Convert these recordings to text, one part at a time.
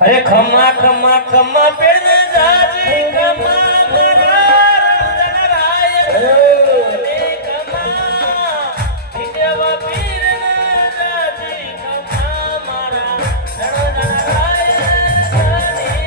અરે ખમા ખમા ખમા પેન જાજી ખમા મારા રંજનરાય રે ખમા વિદેવા પીર જાજી ખમા મારા રંજનરાય જાજી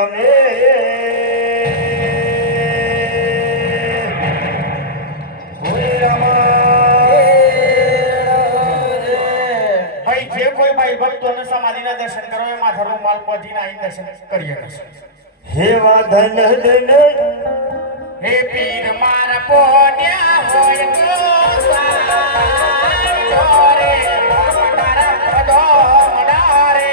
રામે ભાઈ જે કોઈ ભાઈ ભક્તોને સમાધિના દર્શન કરો એ માથાનો માલ પધીને આવીને દર્શન કરીએ હે વાધન ધન હે પીર માર પોન્યા હોય તો સારે મારા પદો મડારે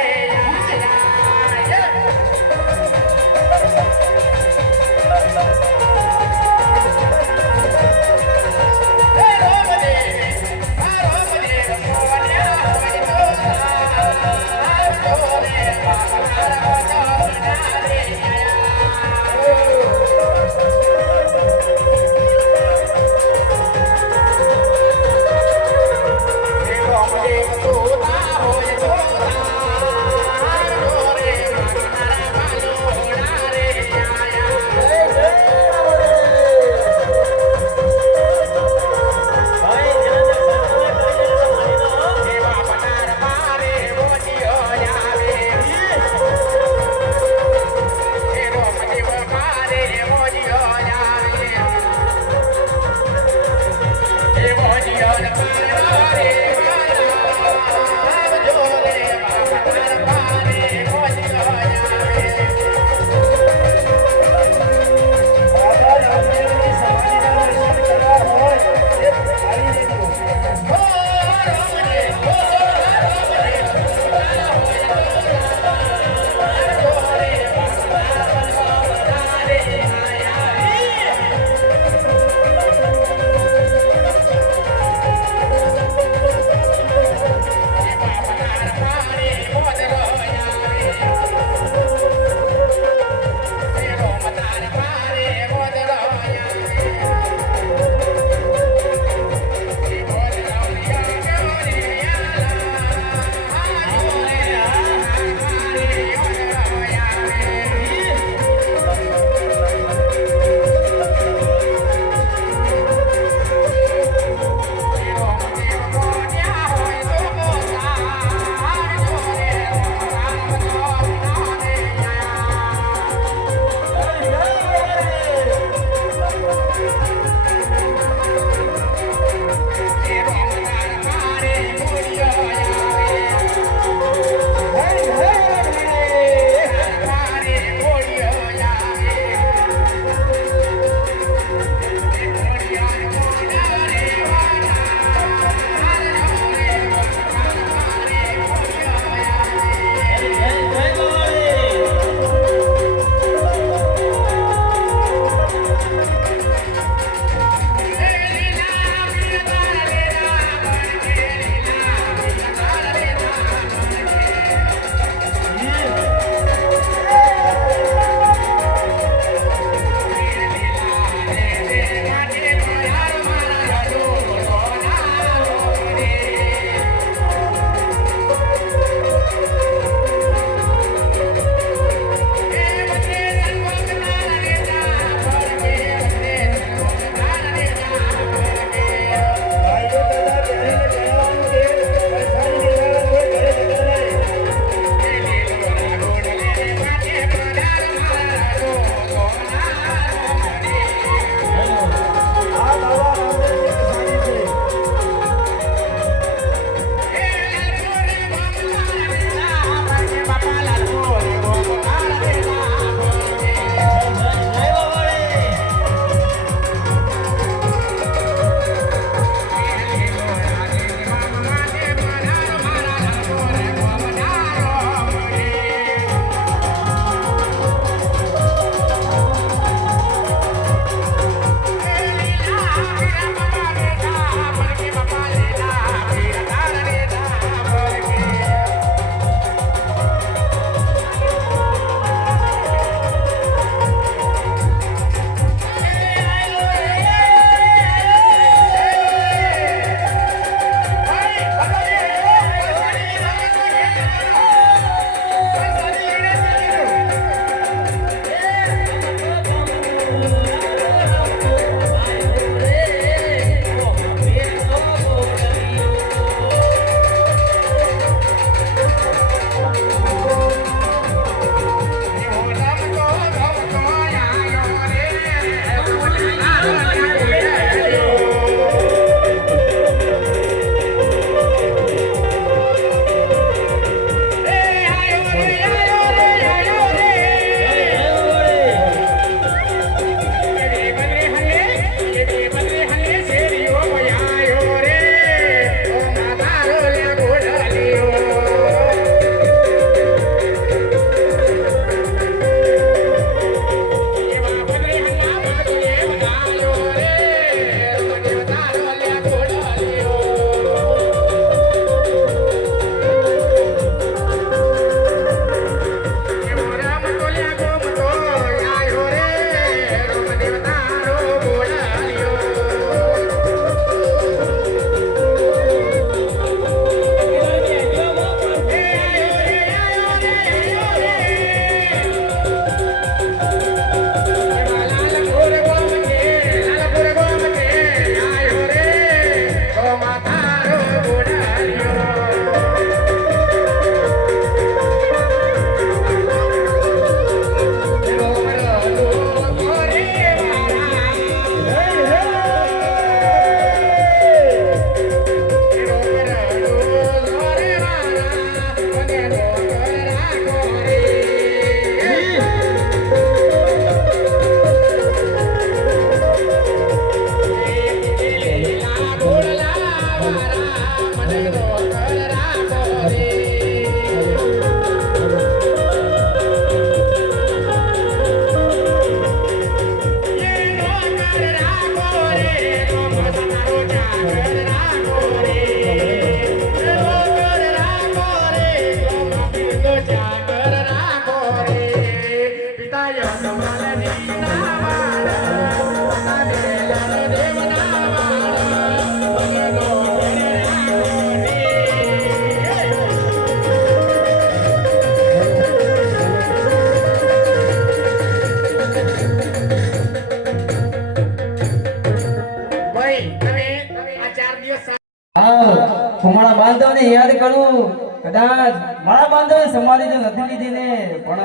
મારા બાંધવને યાદ કરું કદાચ મારા બાંધવે સમાધિ તો નથી લીધી ને પણ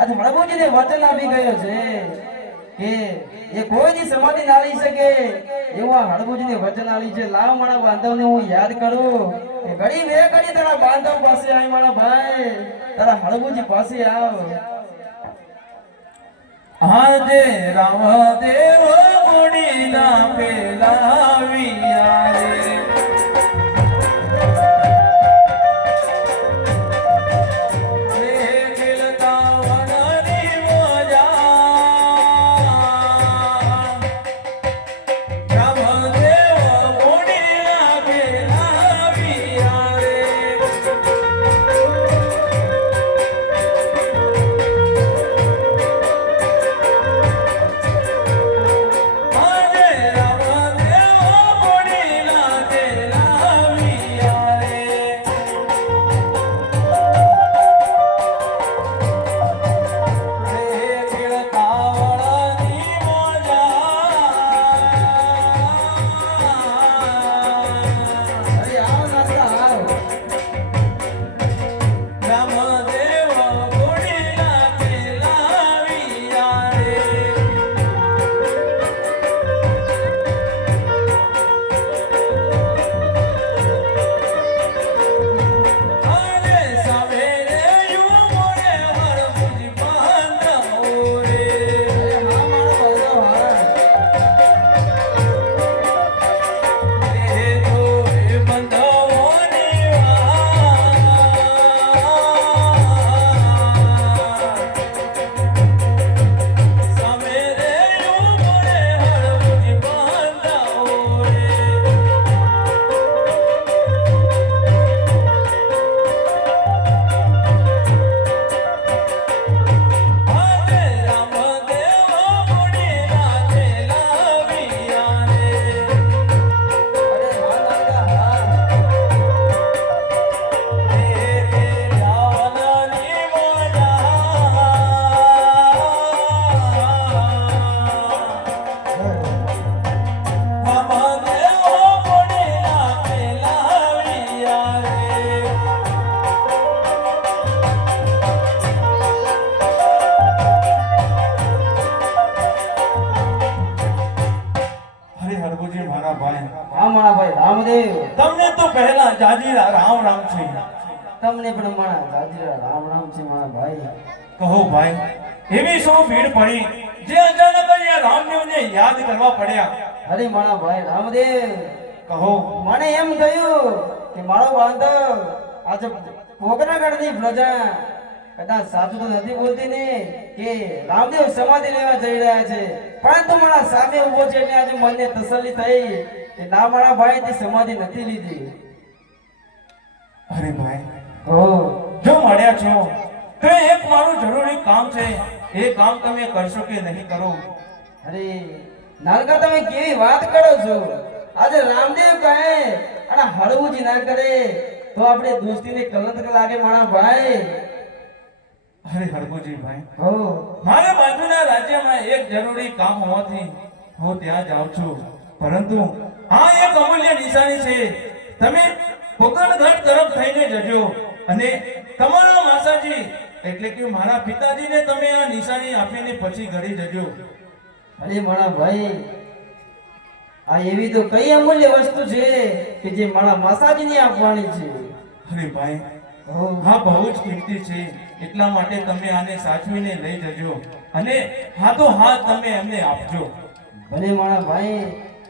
આજે પ્રભુજીને વચન આપી ગયો છે કે એ કોઈ દી સમાધિ ના લઈ શકે એવું આ હળભુજીને વચન આલી છે. લાવ મારા બાંધવને હું યાદ કરું કે ઘડી બે ઘડી તારા બાંધવ પાસે આવી મારા ભાઈ તારા હળભુજી પાસે આવ. આજે રામદેવ મોડીના પેલાવ્યા રે તમને તો પહેલા જાજીરા રામ રામ છે. તમને પણ મારા દાદીરા રામ રામ છે મારા ભાઈ. કહો ભાઈ, એવી શું ભીડ પડી જે અચાનક અહીંયા રામદેવને યાદ કરવા પડ્યા? અરે મારા ભાઈ રામદેવ, કહો. મને એમ થયું કે મારો બાંધવ આજે કોકરાગઢની પ્રજા કદાચ સાચું તો નથી બોલતી ને કે રામદેવ સમાધિ લેવા જઈ રહ્યા છે, પરંતુ મારા સામે ઉભો છે એટલે આજે મને તસલ્લી થઈ કે ના મારા ભાઈ તે સમાધિ નથી લીધી. અરે ભાઈ, ઓ જો મળ્યા છો તો એક મારું જરૂરી કામ છે. એ કામ તમે કરશો કે નહીં કરો? અરે નાનકા, તમે કેવી વાત કરો છો? આજે રામદેવ કહે અને હળવુજી ના કરે તો આપણે દોસ્તીને કલંક લાગે મારા ભાઈ. અરે હરગુજી ભાઈ, ઓ મારે બાજુના રાજ્યમાં એક જરૂરી કામ હોવાથી હું ત્યાં જાઉં છું, પરંતુ આ એક અમૂલ્ય નિશાની છે. તમે કોકણગઢ તરફ થઈને જજો અને તમારા માસાજી એટલે કે મારા પિતાજીને તમે આ નિશાની આપીને પછી ઘરે જજો. અરે મારા ભાઈ, આ એવી તો કઈ અમૂલ્ય વસ્તુ છે કે જે મારા માસાજીને આપવાની છે? અરે ભાઈ, ઓ હા, બહુ જ કિંમતી છે, એટલા માટે તમે આને સાચવીને લઈ જજો અને હાથો હાથ તમે એમને આપજો. ભલે મારા ભાઈ,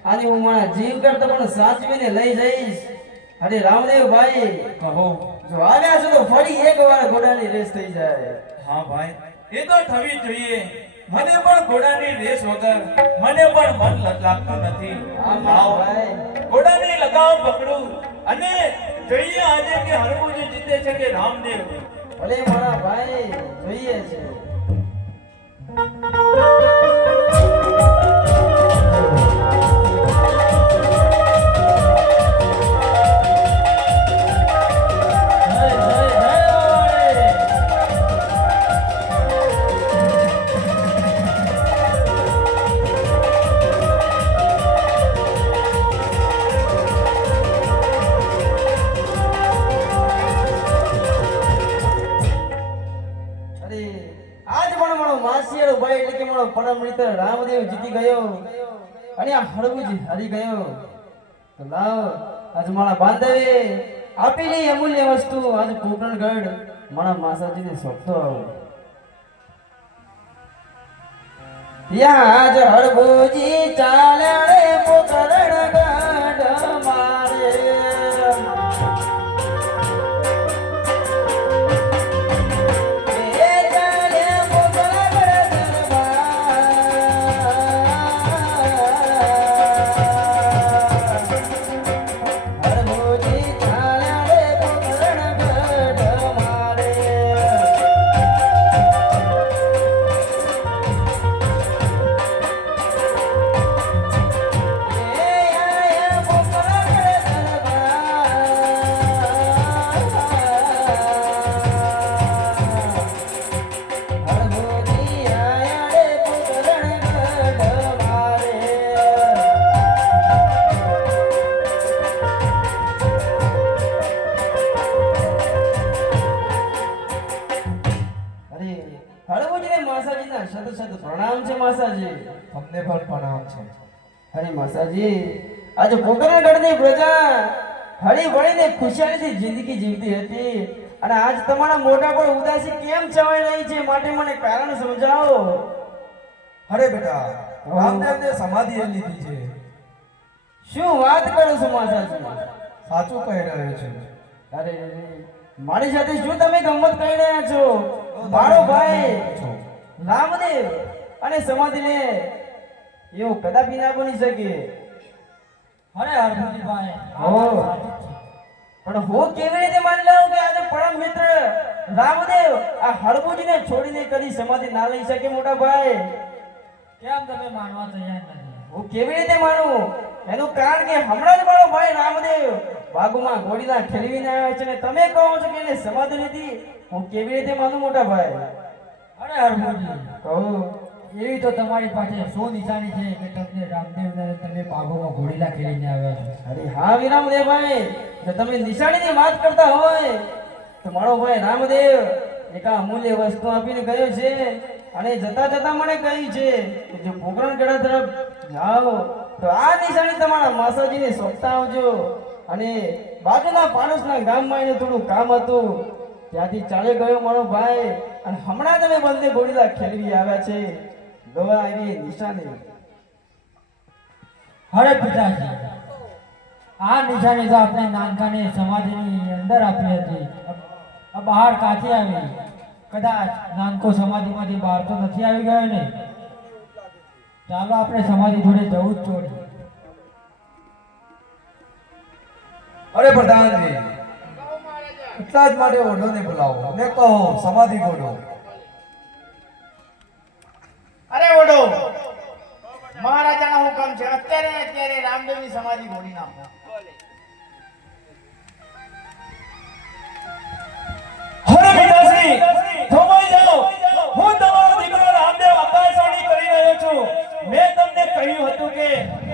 આને હું મારા જીવ કરતા પણ સાચવીને લઈ જઈશ. અરે રામદેવ ભાઈ, કહો. જો આવ્યા છો તો ફરી એકવાર ઘોડાની રેસ થઈ જાય. હા ભાઈ, એ તો થવી જોઈએ. મને પણ ઘોડાની રેસ વગર મને પણ મન લાગતું નથી. આવો, ઘોડાની લગામ પકડું અને જોઈએ આજે કે હરભુજી જીતે છે કે રામદેવ. ભલે મારા ભાઈ, જોઈએ છે. માસીયાળો ભાઈ એટલે કે મારો પરમ મિત્ર રામદેવ જીતી ગયો અને આ હળવું જ હારી ગયો. તો લાવ આજ મારા બાંધવે આપેલી અમૂલ્ય વસ્તુ આજ પોકરણગઢ મારા માસાજીને સોંપતો આવો. યાજ હળવુજી ચાલે રે પોકરણગઢ મારે. પ્રણામ છે માસાજી. તમને પણ પ્રણામ છે. અરે માસાજી આજે પોકરણગઢની પ્રજા હળી ભળીને ખુશાલીથી જિંદગી જીવતી હતી અને આજ તમારા મોઢા પર ઉદાસી કેમ છવાઈ રહી છે માટે મને કારણ સમજાવો. અરે બેટા, રામદેવને સમાધિ એ લીધી છે. શું વાત કરો છો માસાજી? સાચું કહી રહ્યો છું. અરે મારી સાથે શું તમે ગમત કરી રહ્યા છો? મારો ભાઈ રામદેવ અને સમાધિને એવું કદાપી ના બની શકે. અરે હરભુજીભાઈ, પણ હું કેવી રીતે માની લઉં કે આજે પરમ મિત્ર રામદેવ આ હરભુજીને છોડીને કદી સમાધિ ના લઈ શકે? મોટા ભાઈ, કેમ તમે માનવા તૈયાર નથી? હું કેવી રીતે માનું? એનું કારણ કે હમણાં જ મારો ભાઈ રામદેવ બાગુમાં ઘોડીના ખેલવીને આવ્યા છે અને તમે કહો છો કે એને સમાધિ લીધી. હું કેવી રીતે માનું મોટા ભાઈ? અરે હરભુજી, કહો. એવી તો તમારી પાસે શું નિશાની છે કે તમને રામદેવને તમે પાગોમાં ઘોડીલા ખેલીને આવ્યા છો? અરે હા વિરામદેવભાઈ, જો તમે નિશાળીની વાત કરતા હોય તો મારો ભાઈ રામદેવ એક અમૂલ્ય વસ્તુ આપીને ગયો છે અને જતા જતા મને કહ્યું છે કે જો પોકરણગઢ તરફ જાઓ તો આ નિશાની તમારા માસાજીને સોંપતા આવજો. અને બાજુના પાડોશના ગામમાં એને થોડું કામ હતું, ત્યાંથી ચાલી ગયો મારો ભાઈ અને હમણાં તમે બંને ઘોડીલા ખેલવી આવ્યા છે. દવા આવી નિશાની. અરે પિતાજી, આ નિશાની તો આપણે નાનકાને સમાધિની અંદર આપી હતી, આ બહાર કાથી આવી? કદાચ નાનકો સમાધિમાંથી બહાર તો નથી આવી ગયો ને? ચાલો આપણે સમાધિ જોડે જવું જ જોઈએ. અરે પ્રધાનજી, એટલા જ માટે ઓઢોને બોલાવો ને કહો સમાધિ ઘોડો. અરે ઓડો, મહારાજાનો હુકમ છે, અત્યારે ને અત્યારે રામદેવની સમાધિ ઘોડી નાખો. હરે પિતાશ્રી, થોભાઈ જાઓ. હું તમારો દીકરો રામદેવ આકાશવાણી કરી રહ્યો છું. મેં તમને કહ્યું હતું કે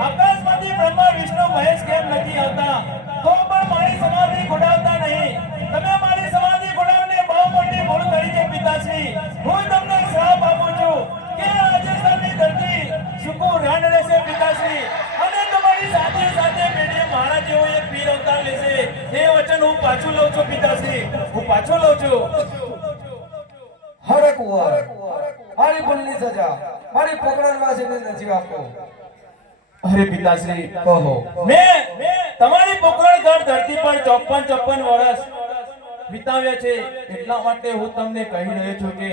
આકાશમાંથી બ્રહ્મા વિષ્ણુ મહેશ કેમ નથી આવતા, તો પણ મારી સમાધિ ઘોડાવતા નહીં. તમે મારી સમાધિ ઘોડાવને બહુ મોટી ભૂલ કરી છે પિતાશ્રી. હું તમને શ્રાપ આપું છું કે રાજસ્થાનની ધરતી સુકું રણ રહેશે પિતાશ્રી, અને તમારી સાથે સાથે પેઢીએ મારા જેવો એક વીર અવતાર લેશે. એ વચન હું પાછું લઉં છું પિતાશ્રી, હું પાછું લઉં છું. હરે કુંવર, મારી ભૂલની સજા મારી પોકરણવાસીને નથી આપો. અરે પિતાશ્રી, કહો. મેં તમારી પોકરણગઢ ધરતી પર 54 વર્ષ વિતાવ્યા છે, એટલા માટે હું તમને કહી રહ્યો છું કે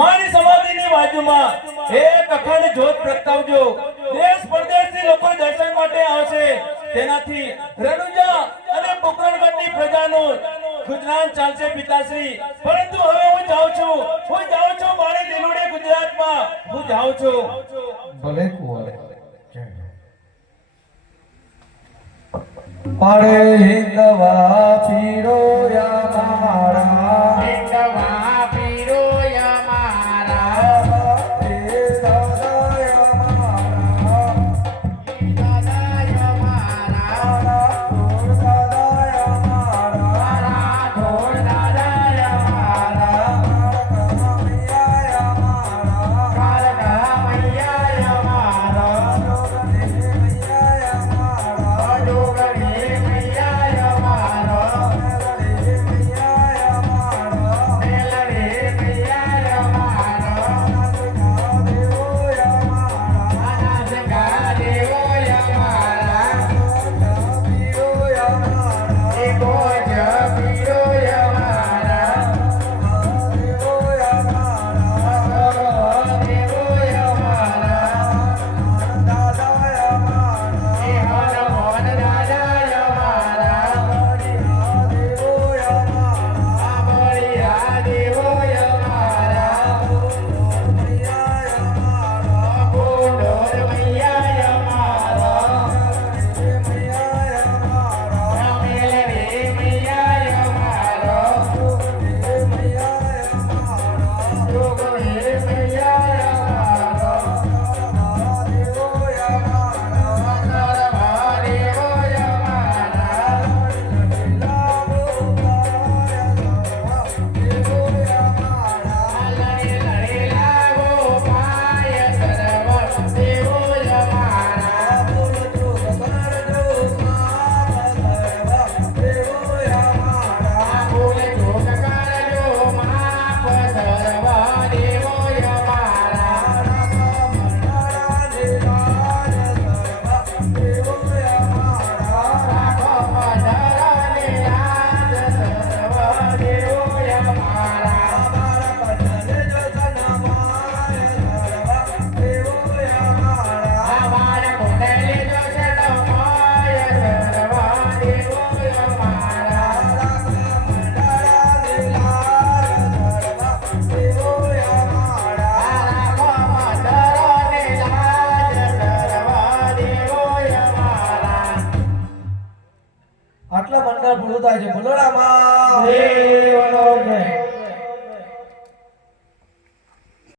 મારી સમાધિની બાજુમાં એક અખંડ જ્યોત પ્રગટાવજો. દેશ પરદેશથી લોકો દર્શન માટે આવશે. તેનાથી રણુજા અને પોકરણગઢની પ્રજાનું ગુજરાન ચાલશે પિતાશ્રી. પરંતુ હવે હું જાઉં છું મારી દિલોડી ગુજરાતમાં હું જાઉં છું. ભલે કુંવર. પાડે હિંદવા પીરો યા મારા, હિંદવા પીરો અમારા, એ દાદા યા મારા, દાદા અમારા, ઢોળ દાદા યા મારા, ઢોળ દાદા અમારા, કાળા કનૈયા યા મારા, આટલા મંડળ પૂરું થાય છે બોલો રામા દેવનો